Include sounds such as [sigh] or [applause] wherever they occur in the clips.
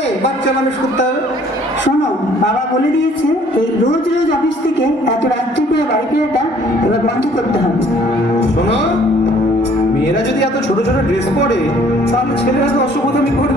হবে, বাচ্চা মানুষ করতে হবে। শোনো, বাবা বলে দিয়েছে, এই রোজ রোজ অফিস থেকে এত রাত্রি করে বাড়ি ফেরাটা এবার বন্ধ করতে হবে। শোনো, মেয়েরা যদি এত ছোট ছোট ড্রেস পরে, তাহলে ছেলেরা তো অসুবিধা করে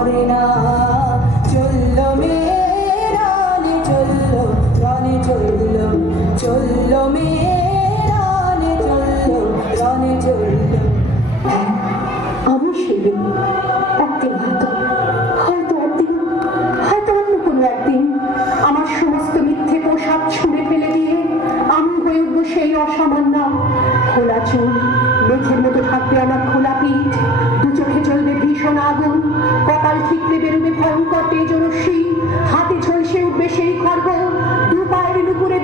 করে না চলল মেয়েরানে চলল, রানে চলল চলল মেয়েরানে চলল, রানে চলল। আমি শিবে একদিন হয়তো হয়তো একদিন হয়তো একদিন আমার সমস্ত মিথ্যে পোশাক ছুঁড়ে ফেলে দিয়ে আমি হয়ে উঠবো সেই অসামান্য খোলা চুল।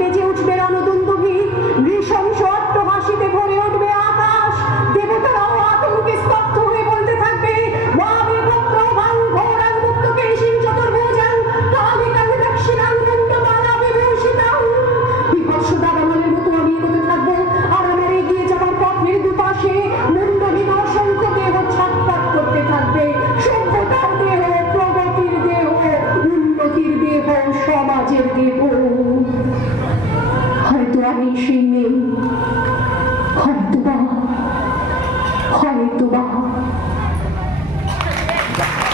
বেজে উঠবে রণদুন্দুভি। নৃশংস অট্টহাসিতে ভরে উঠবে আকাশ। দেবতারাও আতঙ্কে স্তব্ধ হয়ে বলতে থাকবে সমাজের দেব country [laughs]